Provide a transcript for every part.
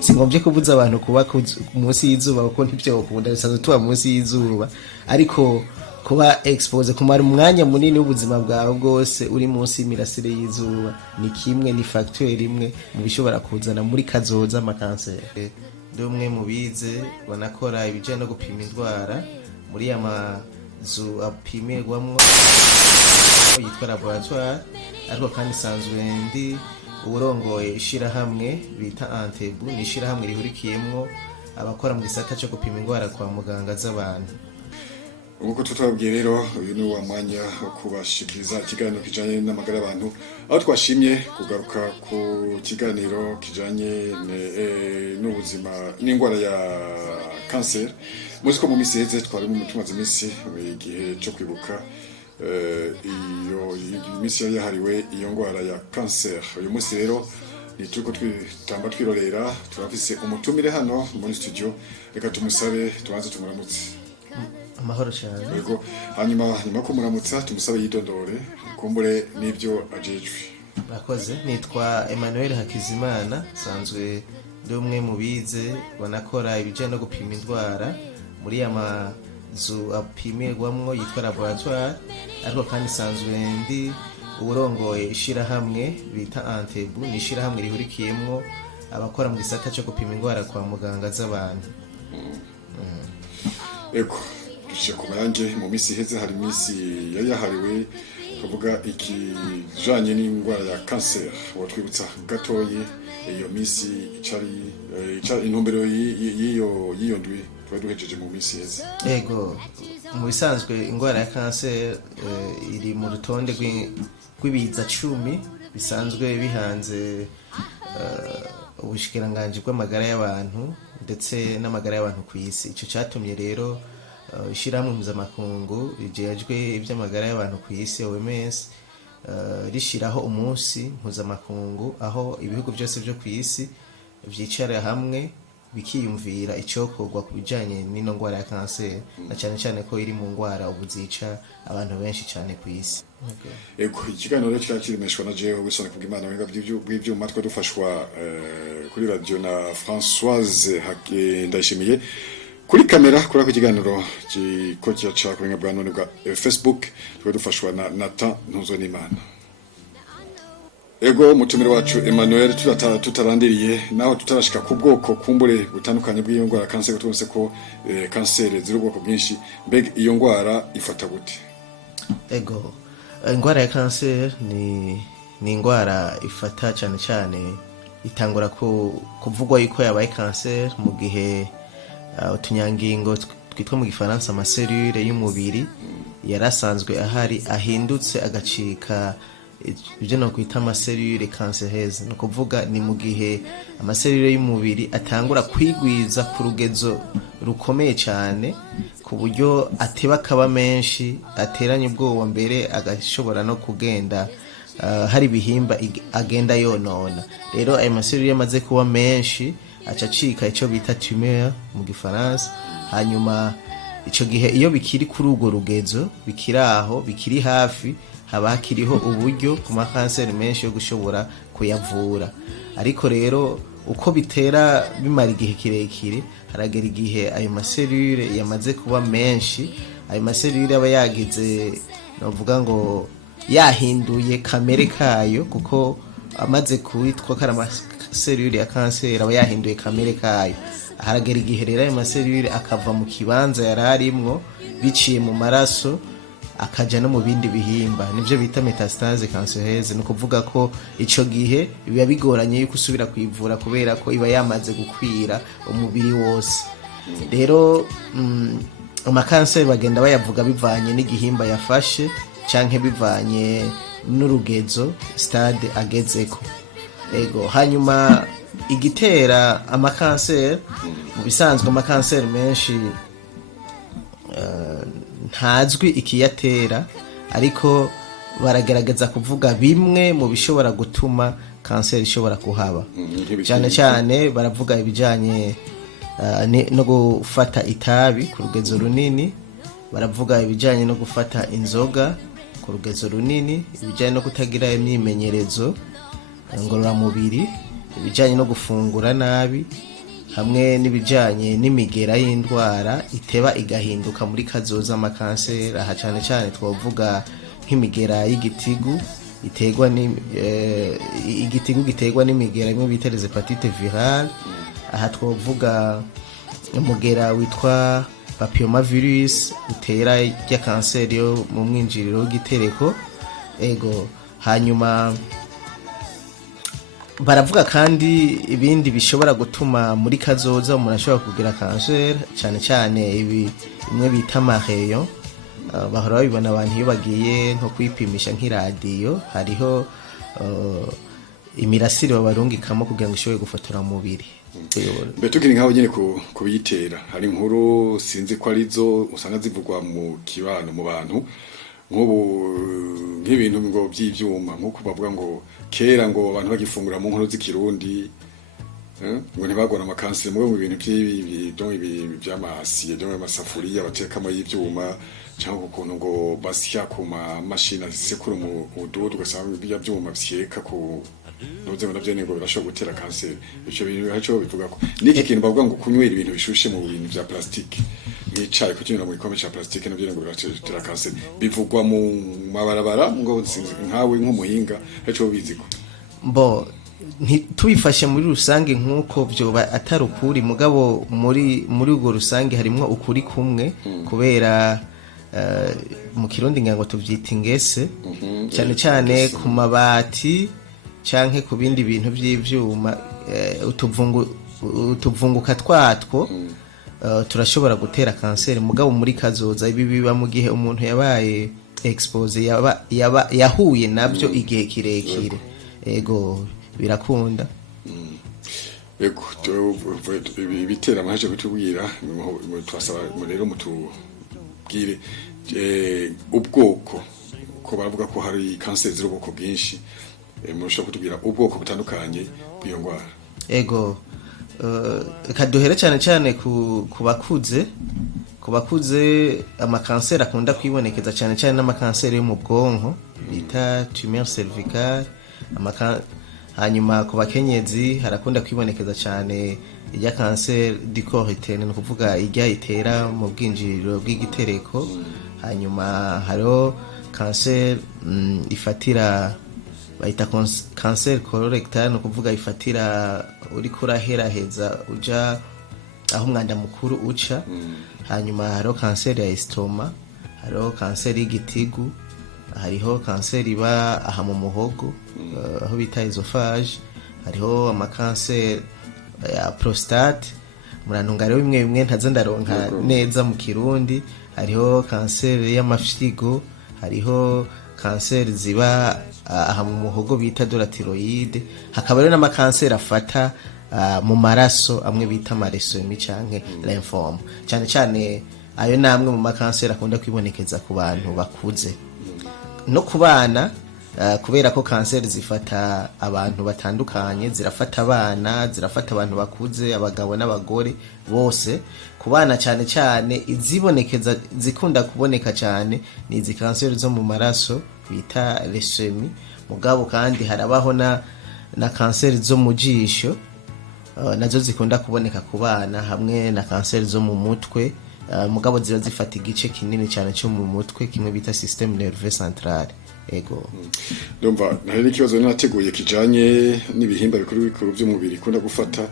singombye kubuza abantu kuba munsi y'izuba kuko ntibyo bakunda bisanzwe tuba munsi y'izuba ariko kuba expose kumara umwanya munini w'ubuzima bwawe bwose uri munsi y'imirasire y'izuba ni kimwe ni facteur imwe mu bishobora kuzana muri kazoza amakanseri. Ndi umwe mu bize banakora ibijyanye no gupima indwara muri amazu apimirwamwo yitwa laboratoire ariko kandi sanzwe ndi uburongoye ishirahamwe bita Antebu ni ishirahamwe rihurikiyemwo abakora mu gisata cyo gupima indwara kwa muganga z'abantu. Uko tutabwiye rero uyu ni wa mwanya wo kubashikiriza ikiganiro kijanye n'amagara y'abantu aho twashimye kugaruka ku kiganiro kijanye n'ubuzima n'indwara ya cancer. Muzi ko mu misi heze twari mu tumaze imisi igihe cyo kwibuka iyo misi yahariwe iyo ndwara ya cancer. Uyu munsi rero ni turiko twitamba twirorera turafise umutumire hano muri studio, reka tumusabe tubanze tumuramutse. Amahoro cyane. Yego, hanyuma ko muramutsa tumusabe yidondore kumbure n'ibyo ajejwe. Bakoze, nitwa Emmanuel Hakizimana, sanzwe ndi umwe mu bize banakora ibijyanye no gupima indwara muri amazu apimirwamwo yitwa laboratoire ariko kandi sanzwe ndi uburongoye ishirahamwe bita Antebu ni ishirahamwe rihurikiyemwo abakora mu gisata cyo gupima indwara kwa muganga z'abantu. Eko ku mayange mu misi heze hari misi yahariwe kuvuga ikijanye n'indwara ya cancer. Watwibutsa gatoyi iyo misi icari intumbero y'iyo ndwi duhejeje mu misi heze. Yego, mu bisanzwe indwara ya cancer iri mu rutonde rw'ibiza 10 bisanzwe bihanze ubushikiranganje bw'amagara y'abantu ndetse n'amagara y'abantu ku isi. Ico cyatumye rero ishirahamwe mpuzamakungu rijejwe iby'amagara y'abantu ku isi OMS rishiraho umunsi mpuzamakungu aho ibihugu byose byo ku isi vyicara hamwe bikiyumvira icokorwa ku bijanye n'ino ndwara ya cancer na cyane cyane ko iri mu ndwara ubuzica abantu benshi cyane ku isi. Eko ikiganiro rero kirakiremeshwa na jewe Wilson Kubwimana wenga by'ivyuma twa dufashwa kuri radio na Françoise Ndayishimiye. Kuri kamera kuri kiganiro ko cyaca kuri bwa none bwa Facebook twa dufashwa na Nathan Ntuzonimana. Ego mutumire wacu Emmanuel tutarandiriye naho tutarashika ku bwoko kumbure butandukanye bw'iyo ndwara cancer twose ko cancer ziri ubwoko bwinshi. Mbega iyo ndwara ifata gute? Ego indwara ya cancer ni indwara ifata cyane cyane itangura kuvugwa yuko yabaye cancer mu gihe utunyangingo twitwa mu gifaransa amaselule y'umubiri yarasanzwe ahari ahindutse agacika ibyo no kwita amaselule cancereuses. No kuvuga ni mu gihe amaselule y'umubiri atangura kwigwiza ku rugezo rukomeye cyane ku buryo ateba kaba menshi ateranye ubwoba mbere agashobora no kugenda hari bihimba agenda yonona. Rero ayo maselule yamaze kuba menshi acacika icyo bita tumeur mu gifaransa. Hanyuma ico gihe iyo bikiri kuri urwo rugezo bikiraho bikiri hafi haba hakiriho uburyo ku makanseri menshi yo gushobora kuyavura. Ariko rero uko bitera bimara igihe kirekire haragera igihe ayo maselule yamaze kuba menshi, ayo maselule aba yagize novuga ngo yahinduye kamere kayo kuko amaze kwitwa karama selule ya cancer aba yahinduye kamere kayo. Haragera igihe rero ayo maselule akava mu kibanza yararimwo biciye mu maraso akaja no mu bindi bihimba, nivyo bita metastase cancereuse. No kuvuga ko ico gihe biba bigoranye yuko usubira kwivura kubera ko iba yamaze gukwira umubiri wose. Rero amakanseri bagenda bayavuga bivanye n'igihimba yafashe canke bivanye n'urugezo stade agezeko. Ego hanyuma igitera amakanseri mu bisanzwe amakanseri menshi ntazwi ikiyatera ariko baragerageza kuvuga bimwe mu bishobora gutuma kanseri ishobora kuhaba. Cyane cyane baravuga ibijanye no gufata itabi ku rugezo runini, baravuga ibijanye no gufata inzoga ku rugezo runini, ibijanye no kutagira imyimenyerezo ngororamubiri, ibijyanye no gufungura nabi hamwe n'ibijyanye n'imigera y'indwara iteba igahinduka muri kazoza amakanseri. Aha cyane cyane twavuga nk'imigera y'igitigu iterwa igitigu giterwa n'imigera imwe bita hepatite virale. Aha twavuga umugera witwa papillomavirus utera ya kanseri yo mu mwinjiriro w'igitereko. Ego hanyuma baravuga kandi ibindi bishobora gutuma muri kazoza umuntu ashobora kugira kanseri, cyane cyane bimwe bita amareyo. Bahora babibona abantu iyo bagiye nko kwipimisha nk'iradiyo, hariho imirasire babarungikamo kugira ngo ishobore gufotora mu mubiri. Mbe tukiri nkaho nyene kubiyitera, hari inkuru sinzi ko arizo usanga zivugwa mu kibano mu bantu nk'ubu nk'ibintu ngo by'ivyuma, nk'uko bavuga ngo kera ngo abantu bagifungura mu nkuru z'ikirundi ngo ntibagora amakanseri, mu bintu by'amasi byo mu masafuriya batekamo y'ivyuma, cyangwa ukuntu ngo basya ku mashini zisekura mu ududu, ugasanga ibyo byuma byeka ku nuze navyo ngo birashobora gutera kanseri. Ico bintu haco bivuga ko niki kintu bavuga ngo kunywera ibintu bishushe mu bintu bya plastique, nk'icayi kukinira mu gikombe ca plastique navyo ngo biratera kanseri, bivugwa mu mabarabara ngo nkawe nk'umuhinga haco biziko mbo tubifashe muri rusange nk'uko byoba atari ukuri, mugabo muri urwo rusange harimo ukuri kumwe, kubera mu kirundi ngo tuvyita ingese, cyane cyane ku mabati canke ku bindi bintu by'ivyuma, utuvunguka twatwo turashobora gutera kanseri. Mugabo muri kazoza ibi biba mu gihe umuntu yabaye expose, yahuye nabyo igihe kirekire. Ego birakunda. Ego ibitera amaje kutubwira, twasaba rero mutubwire ubwoko ko baravuga ko hari kanseri z'ubwoko bwinshi, mushobora kutubwira ubwoko butandukanye bw'iyo ndwara. Ego kaduhere cyane cyane ku bakuze. Ku bakuze amakanseri akunda kwibonekeza cyane cyane n'amakanseri yo mu bwonko bita tumeur cervicale. Hanyuma ku bakenyezi harakunda kwibonekeza cyane ijya kanseri du corps utérin, ni ukuvuga ijya itera mu bwinjiriro bw'igitereko. Hanyuma hariho kanseri ifatira bayita kanseri colorectal, ni ukuvuga ifatira uri kuraheraheza uja aho umwanda mukuru uca. Hanyuma hariho kanseri ya estoma, hariho kanseri y'igitigu, hariho kanseri iba aha mu muhogo aho bita esophage, hariho amakanseri ya prostate. Murantunga rero bimwe ntazo ndaronka neza mu kirundi. Hariho kanseri y'amafyigo, hariho kanseri ziba aha mu muhogo bita de la thyroïde. Hakaba rero n'amakanseri afata mu maraso amwe bita amaresemi canke lymphoma. Cyane cyane ayo namwe mu makanseri akunda kwibonekeza ku bantu bakuze no ku bana, kubera ko kanseri zifata abantu batandukanye, zirafata abana, zirafata abantu bakuze, abagabo n'abagore bose. Ku bana cyane cyane izibonekeza zikunda kuboneka cyane ni izi kanseri zo mu maraso bita lesemi. Mugabo kandi harabaho na kanseri zo mu jisho, nazo zikunda kuboneka ku bana, hamwe na kanseri zo mu mutwe. Mugabo ziba zifata igice kinini cyane cyo mu mutwe, kimwe bita système nerveux central. Ego ndumva hari ikibazo nateguye kijanye n'ibihimba bikuru by'umubiri ikunda gufata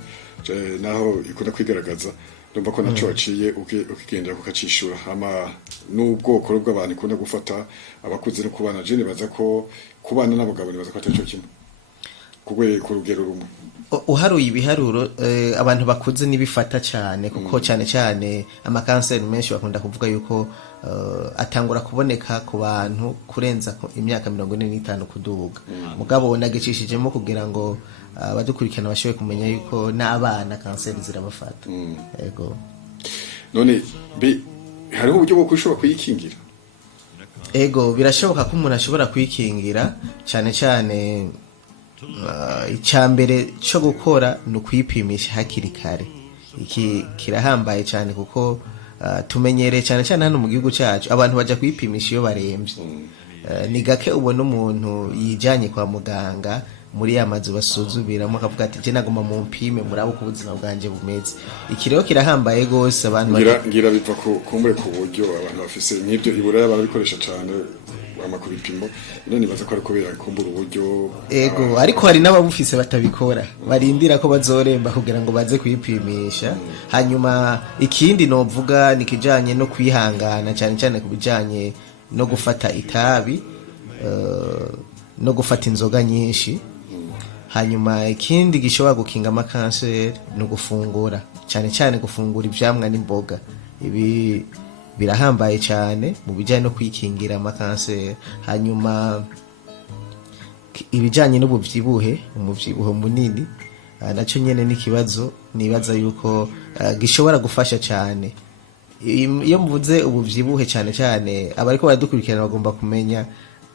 naho ikunda kwigaragaza. Ndumva ko naco waciye ukigendera kukacishura ama n'ubwoko bw'abantu ikunda gufata abakuze no kubana. Je baza ko kubana n'abagabo baza ko ataco kimwe kugwe ku rugero rumwe. Uharuye ibiharuro abantu bakuze nibifata cyane, kuko cyane cyane amakanseri menshi bakunda kuvuga yuko atangura kuboneka ku bantu kurenza imyaka 45 kuduga. Mugabo nagicishijemo kugira ngo abadukurikirana bashobe kumenya yuko n'abana kanseri zirabafata. Ego none hariho uburyo bwo kushobora kuyikingira. Ego birashoboka ko umuntu ashobora kuyikingira, cyane cyane icyambere cyo gukora ni ukwipimisha hakiri kare. Iki kirahambaye cyane kuko tumenyereye cyane cyane hano mu gihugu cyacu abantu baje kwipimisha iyo barembye. Ni gake ubona umuntu yijanye kwa muganga muri ya mazu basuzubiramo akavuga ati je nagoma mu mpime murabo uko ubuzima bwanje bumeze. Iki rero kirahambaye gose abantu ngira biva kumbure ku buryo abantu bafise nk'ibyo iburaya barabikoresha cyane amakubipimo none nibaza ko ariko birakumbura uburyo ego ariko hari n'ababufise batabikora barindira ko bazoremba kugira ngo baze kwipimisha. Hanyuma ikindi novuga ni kijanye no kwihangana cyane cyane kubijanye no gufata itabi no gufata inzoga nyinshi. Hanyuma ikindi gishobora gukinga amakanseri no gufungura cyane cyane gufungura ivyamwa n'imboga. Ibi birahambaye cyane mu bijyanye no kwikingira amakanseri. Hanyuma ibijyanye n'ubuvyibuhe umuvyibuho munini nacyo nyene n'ikibazo nibaza yuko gishobora gufasha cyane. Iyo mvuze ubuvyibuhe cyane cyane abariko baradukurikirana bagomba kumenya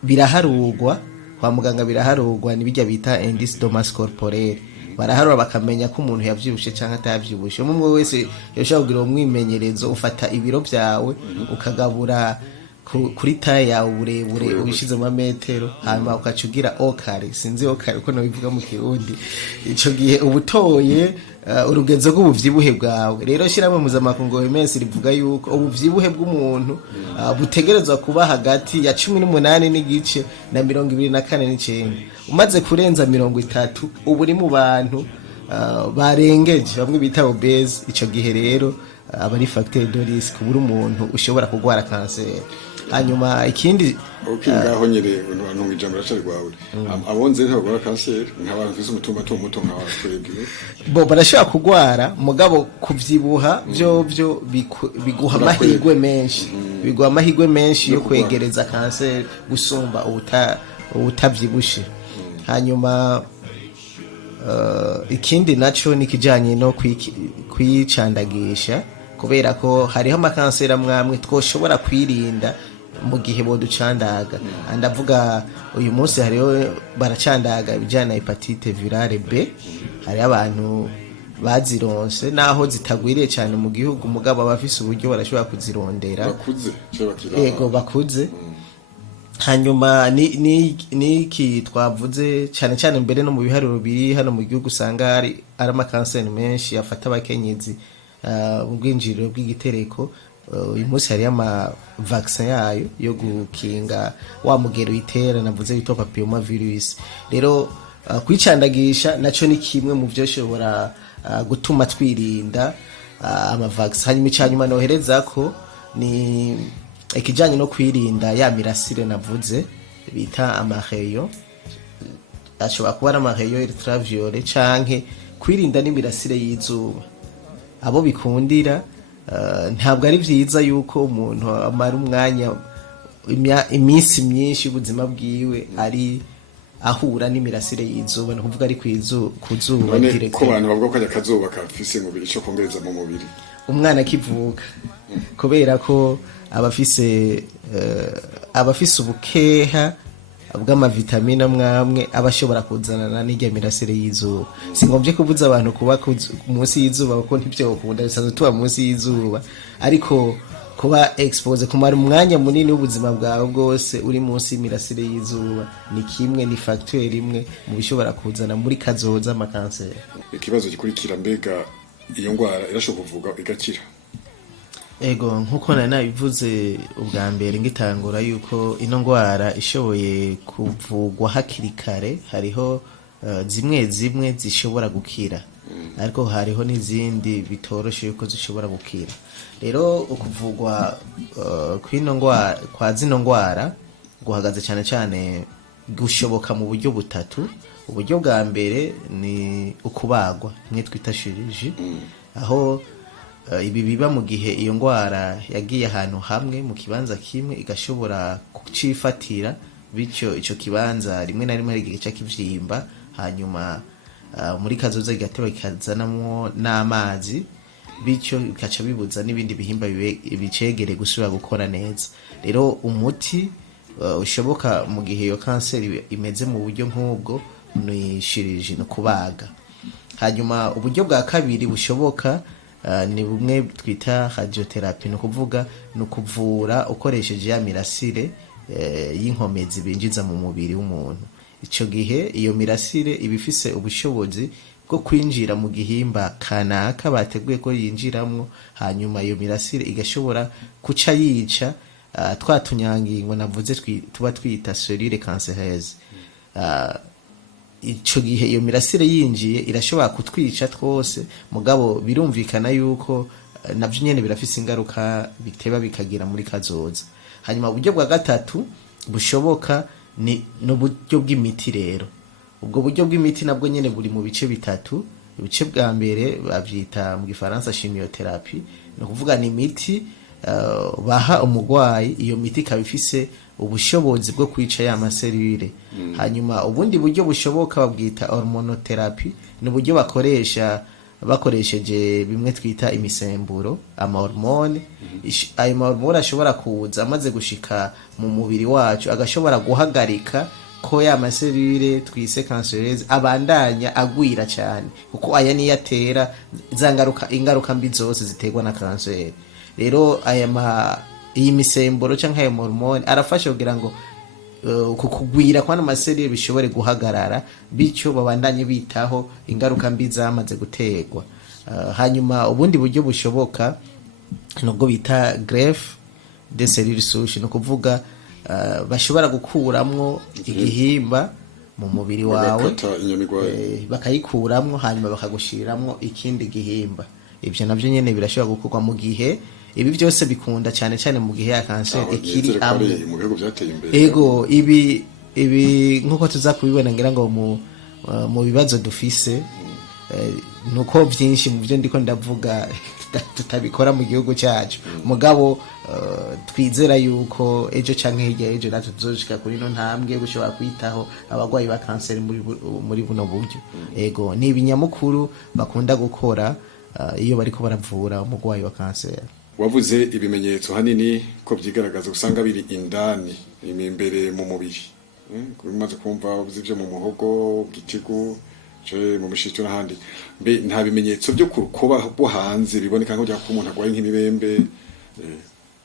biraharugwa kwa muganga, biraharugwa nibijya bita indice de masse corporelle. Baraharura bakamenya ko umuntu yavyibushe canke atavyibushe. Umwe wese yashaka kugira umwimenyerezo, ufata ibiro vyawe ukagabura kuri taye yawe uburebure ubishize mu metero, hanyuma ukacugira okare, sinzi okare uko nabivuga mu Kirundi. Ico gihe ubutoye urugenzo rw'ubuvyibuhe bwawe. Rero shiramwe mpuzamakungu OMS rivuga yuko ubuvyibuhe bw'umuntu butegerezwa kuba hagati ya 18 n'igice na 24 umaze kurenza 30 ubu uri mu bantu barengeje bamwe bita obese. Ico gihe rero abari facteur de risque buri umuntu ushobora kugwara kanseri. Hanyuma ikindi ngaho nyere abantu ijambo racari rwawe abonze ntagwara kanseri nk'abantu bafise umutumba muto nk'abatwebwe bo barashobora kugwara mugabo kuvyibuha byo biguha amahirwe menshi, biguha amahirwe menshi yo kwegereza kanseri gusumba utavyibushe. Hanyuma ikindi naco nikijanye no kwicandagisha, kubera ko hariho amakanseri amwamwe twoshobora kwirinda mu gihe boducandaga. Ndavuga uyu munsi hariho baracandaga ibijyana na hepatite virale B. Hari abantu bazironse naho zitagwiriye cyane mu gihugu, mugabo abafise uburyo barashobora kuzirondera bakuze. Hanyuma niki twavuze cyane cyane mbere no mu biharuro biri hano mu gihugu usanga ari amakanseri menshi afata abakenyezi mu bwinjiriro bw'igitereko. Uyu munsi hari ama vaccine yayo yo gukinga wa mugero itera navuze bito papilloma virus. Rero kwicandagisha naco ni kimwe mu byo shobora gutuma twirinda ama vaccine. Hanyuma cyanyuma nohereza ko ni ikijanye no kwirinda ya mirasire navuze bita amareyo, ashobora kuba ari amareyo ultraviolet canke kwirinda n'imirasire y'izuba. Abo bikundira ntabwo ari vyiza yuko umuntu amara umwanya iminsi myinshi ubuzima bwiwe ari ahura n'imirasire y'izuba, no kuvuga ari kuzuba direct. Ko abantu bavuga ko akazuba kafise mu biri cyo kongereza mu mubiri umwana kivuka, kubera ko abafise ubukeha bw'amavitamine amwamwe abashobora kuzanana n'irya mirasire y'izuba. Singombye kubuza abantu kuba munsi y'izuba kuko ntivyokunda, bisanzwe tuba munsi y'izuba, ariko kuba expose kumara umwanya munini w'ubuzima bwawe bwose uri munsi y'imirasire y'izuba ni kimwe, ni facteur imwe mu bishobora kuzana muri kazoza amakanseri. Ikibazo gikurikira, mbega iyo ngwara irashobora kuvuga igakira? Ego nkuko nabivuze ubwa mbere ngitangura yuko ino ngwara ishoboye kuvugwa hakiri kare. Hariho zimwe zishobora gukira, ariko hariho n'izindi bitoroshe yuko zishobora gukira. Rero ukuvugwa kw'ino ngwara, kwa zino ngwara guhagaze cyane cyane gushoboka mu buryo butatu. Uburyo bwa mbere ni ukubagwa, imwe twita chirurgie, aho ibi biba mu gihe iyo ngwara yagiye ahantu hamwe mu kibanza kimwe igashobora kucifatira, bityo ico kibanza rimwe na rimwe gice kivyimba, hanyuma muri kazoza igateba ikazanamwo n'amazi, bityo bikaca bibuza n'ibindi bihimba bicegere gusubira gukora neza. Rero umuti ushoboka mu gihe iyo kanseri imeze mu buryo nk'ubwo ni chirurgie, no kubaga. Hanyuma uburyo bwa kabiri bushoboka ni bumwe twita radiotherapy, no kuvuga no kuvura ukoresheje ya mirasire y'inkomezi binjiza mu mubiri w'umuntu. ico gihe iyo mirasire iba ifise ubushobozi bwo kwinjira mu gihimba kanaka bateguye ko yinjiramwo, hanyuma iyo mirasire igashobora kuca yica twa tunyangingo navuze tuba twita cellule cancéreuse. Ico gihe iyo mirasire yinjiye irashobora kutwica twose, mugabo birumvikana yuko navyo nyene birafise ingaruka biteba bikagira muri kazoza. Hanyuma uburyo bwa gatatu bushoboka ni n'uburyo bw'imiti rero. Ubwo buryo bw'imiti nabwo nyene buri mu bice bitatu. Ibice bwa mbere bavyita mu gifaransa chimiothérapie, no kuvuga ni imiti baha umugwayi, iyo miti ikaba ifise ubushobozi bwo kwica ya maserire. Hanyuma ubundi buryo bushoboka babwita hormonotherapie, ni uburyo bakoresheje bimwe twita imisemburo, amahormone. Ayo mahormone ashobora kuza amaze gushika mu mubiri wacu, agashobora guhagarika ko ya maserire twise cancereuse abandanya agwira cyane, kuko aya niyo atera ingaruka mbi zose ziterwa na kanseri. Rero iyi misemburo canke ayo hormone arafasha kugira ngo kukugwira kwa n'amaserire bishobore guhagarara, bityo babandanye bitaho ingaruka mbi zamaze guterwa. Hanyuma ubundi buryo bushoboka nubwo bita greffe de cellules souches, no kuvuga bashobora gukuramwo igihimba mu mubiri wawe, bakayikuramwo hanyuma bakagushiramwo ikindi gihimba. Ivyo navyo nyene birashobora gukorwa mu gihe ibi byose bikunda cyane cyane mu gihe ya kanseri ikiri amwe mu bihugu byateye imbere. Ego ibi nkuko tuza kubibona ngira ngo mu bibazo dufise nuko byinshi mu byo ndiko ndavuga tutabikora mu gihugu cyacu, mugabo twizera yuko ejo canke hirya ejo natwe tuzoshika kuri no ntambwe gushobora kwitaho abagwayi ba kanseri muri buno buryo. Ego ni ibinyamukuru bakunda gukora iyo bariko baravura umugwayi wa kanseri. Wavuze ibimenyetso hanini ko byigaragaza usanga biri indani imbere mu mubiri. Kumaze kumva wavuze ibyo mu muhogo, gitigu, mu mishito n'ahandi. Mbe nta bimenyetso byo kurukoba bo hanze biboneka nko bya kumuntu agwaye nk'imibembe.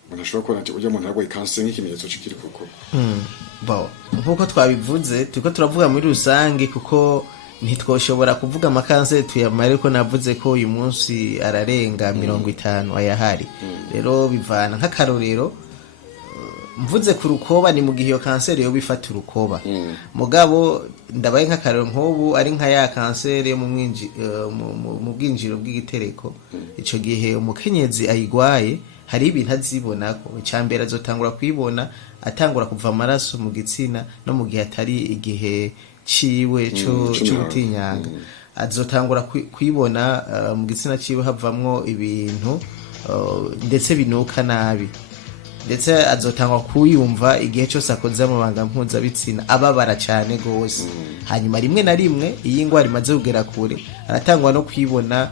Umuntu ashobora kubona ati ujya umuntu arwaye kanseri nk'ikimenyetso kiri kurukoba. Nkuko twabivuze turiko turavuga muri rusange, kuko ntitwoshobora kuvuga amakanseri tuyamare, ko navuze ko uyu munsi ararenga 50 ayahari. Rero bivana nk'akarorero mvuze ku rukoba ni mu gihe iyo kanseri yo bifata urukoba. Mugabo ndabaye nk'akarorero nk'ubu ari nka ya kanseri yo mu bwinjiro bw'igitereko, ico gihe umukenyezi ayigwaye hari ibintu azibonako. Icyambere azotangura kwibona atangura kuva amaraso mu gitsina, no mu gihe atari igihe ciwe c'ubutinyanga. Azotangura kwibona mu gitsina ciwe havamwo ibintu ndetse binuka nabi, ndetse azotangwa kuyumva igihe cyose akoze amabanga mpuzabitsina ababara cyane gose. Hanyuma rimwe na rimwe iyi ngwara imaze kugera kure aratangwa no kwibona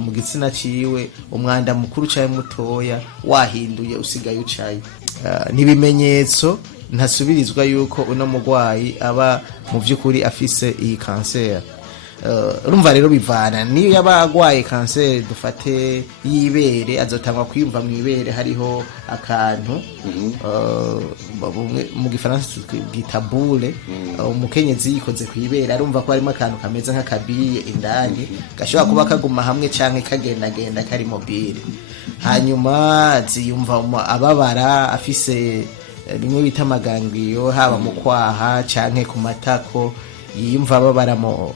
mu gitsina ciwe umwanda mukuru cyane mutoya wahinduye usigaye ucaye. Nibimenyetso ntasubirizwa yuko uno mugwayi aba mu by'ukuri afise iyi kanseri. Urumva rero bivana niyo yaba agwaye kanseri dufate y'ibere, azotangwa kwiyumva mu ibere hariho akantu mu gifaransa twita boule. Umukenyezi yikoze ku ibere arumva ko harimo akantu kameze nk'akabiye indani gashobora kuba kaguma hamwe canke kagendagenda kari mobile. Hanyuma aziyumva ababara, afise bimwe bita amagangliyo haba mu kwaha canke ku matako, yiyumva ababara mu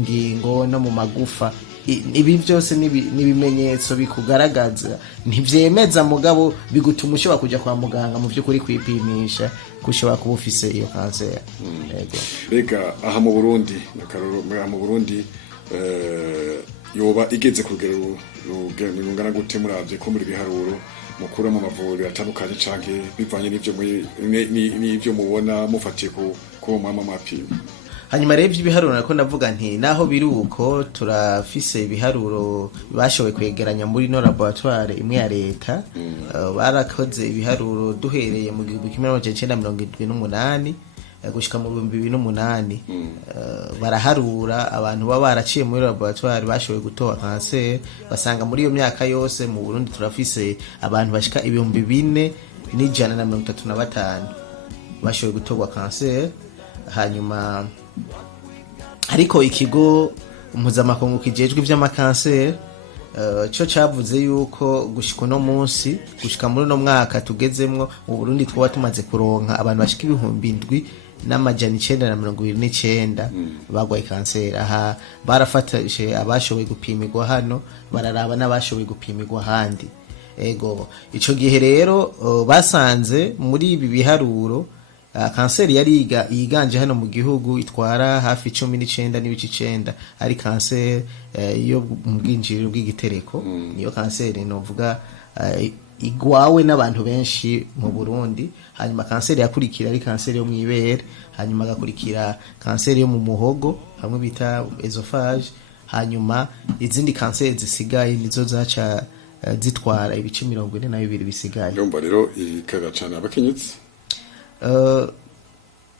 ngingo no mu magufa. Ibi byose nibimenyetso bikugaragaza, ntivyemeza mugabo bigutuma ushobora kuja kwa muganga mu by'ukuri kwipimisha kushobora kuba ufise iyo kanseri. Rega aha mu Burundi yoba igeze ku rugero rungana gute muravye ko muri biharuro mukura mu mavuriro atandukanye canke bivanye n'ivyo mubona mufatiye ku mama mapimo? Hanyuma rero ibiharuro nako ndavuga nti naho biri uko turafise ibiharuro bashoboye kwegeranya muri no laboratoire imwe ya leta. Barakoze ibiharuro duhereye mu 1978 gushika mu 2008. Baraharura abantu baba baraciye muri laboratoire bashoboye gutoa kanseri, basanga muri iyo myaka yose mu Burundi turafise abantu bashika 4135 bashoboye gutorwa kanseri. hanyuma ariko ikigo mpuzamakungu kijejwe ivy'amakanseri cyo cavuze yuko gushika uno munsi gushika muri uno mwaka tugezemwo mu Burundi twoba tumaze kuronka abantu bashika 7,929 bagwaye kanseri. Aha barafatashe abashoboye gupimirwa hano bararaba n'abashoboye gupimirwa handi. Ego ico gihe rero basanze muri ibi biharuro kanseri yari yiganje hano mu gihugu itwara hafi 19.9 ari kanseri yo mu bwinjiriro bw'igitereko. Niyo kanseri novuga igwawe n'abantu benshi mu Burundi. Hanyuma kanseri yakurikira ari kanseri yo mwibere, hanyuma gakurikira kanseri yo mu muhogo hamwe bita esophage, hanyuma izindi kanseri zisigaye nizo zaca zitwara ibice 42 bisigaye. Ndumva rero ikaga cyane abakenyezi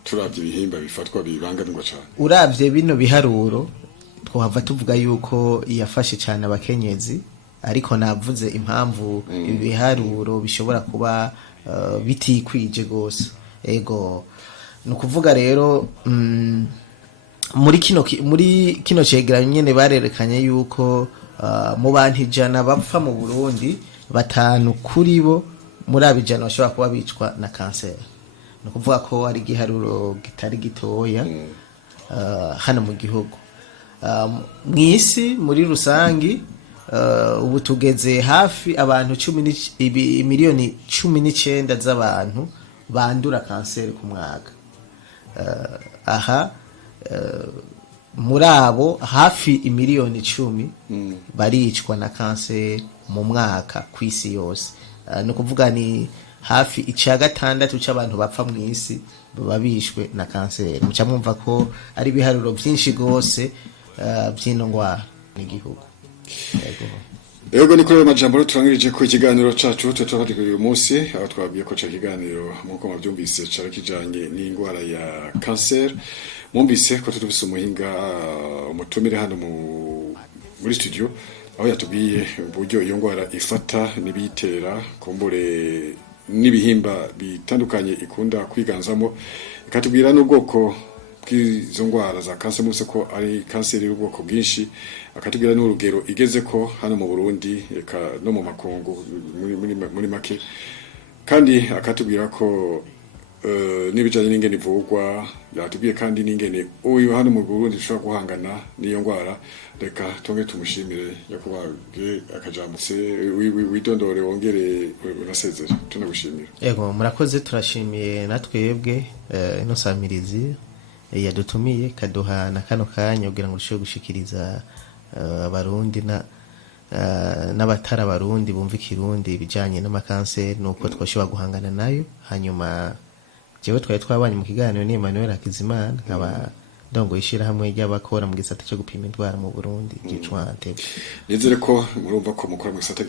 turavye ibihimba bifatwa bibangamirwa cyane. Uravye bino biharuro twohava tuvuga yuko yafashe cyane abakenyezi, ariko navuze impamvu ibiharuro bishobora kuba bitikwije gose. Ego nukuvuga rero muri kino cegeranyo nyene barerekanye yuko mu bantu 100 bapfa mu Burundi 5 kuri bo muri abijana bashobora kuba bicwa na kanseri. Nukuvuga ko ari giharuro gitari gitoya hano mu gihugu. Mwisi muri rusangi ubu tugeze hafi abantu miliyoni 19 z'abantu bandura kanseri ku mwaka. Aha muri abo hafi imiliyoni 10 baricwa na kanseri mu mwaka kw'isi yose. Nukuvuga ni hafi 1/6 c'abantu bapfa mw'isi baba bishwe na kanseri. Muca mwumva ko ari biharuro byinshi gose by'ino ngwara n'igihugu. Ego ni kuri amajambo turangirije ko ikiganiro cacu twatwafatiye uyu munsi, aho twabwiye ko ikiganiro nkuko mavyumvise cara kijanye n'ingwara ya kanseri. Mwumvise ko tudufise umuhinga umutumire hano muri studio, aho yatubwiye uburyo iyo ngwara ifata n'ibitera kumbure n'ibihimba bitandukanye ikunda kwiganzamo, ikatubwira n'ubwoko bw'izo ngwara za kanseri muse ko ari kanseri y'ubwoko bwinshi, akatubwira n'urugero igeze ko hano mu Burundi eka no mu makungu muri make, kandi akatubwira ko n'ibijanye n'ingene ivurwa. Yatubwiye kandi n'ingene uyu hano mu Burundi ushobora guhangana n'iyo ngwara. Reka tonge tumushimire yakubabwe akajamutse widondore wongere unasezera. Tunagushimira. Yego murakoze, turashimiye natwebwe ino samirizi yadutumiye kaduha na kano kanya kugira ngo dushobore gushikiriza abarundi n'abatara abarundi bumva ikirundi bijanye n'amakanseri nuko twashobora guhangana nayo. Hanyuma jewe twabanye mu kiganiro ni Emmanuel Hakizimana, nkaba ndongo ishirahamwe ry'abakora mu gisata cyo gupima indwara mu Burundi gicwante. Nizere ko murumva ko mukora mu gisata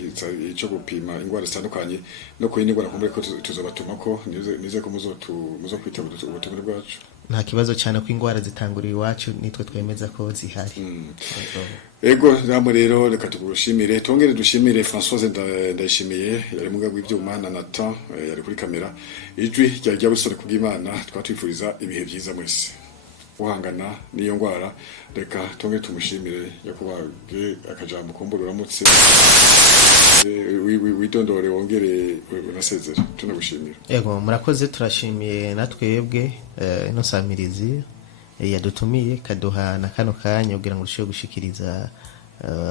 cyo gupima indwara zitandukanye no kuyindi ngwara kumbe ko tuzobatuma ko nize ko muzokwita ubutumire bwacu. Nta kibazo cyane ko ingwara zitangurira iwacu nitwe twemeza ko zihari. Ego namwe rero reka tugushimire, tongere dushimire Françoise Ndayishimiye yari mu gagwi by'Imana na Nathan yari kuri kamera. Ijwi rya busore kubw'Imana twatwifuriza ibihe byiza mwese. Uhangana n'iyo ngwara, reka tongere tumushimire yakubabwe akajambo kumbura uramutse widondore wongere unasezera. Tunagushimira. Yego murakoze, turashimiye natwebwe ino samirizi yadutumiye kaduha na kano kanya kugira ngo dushobore gushikiriza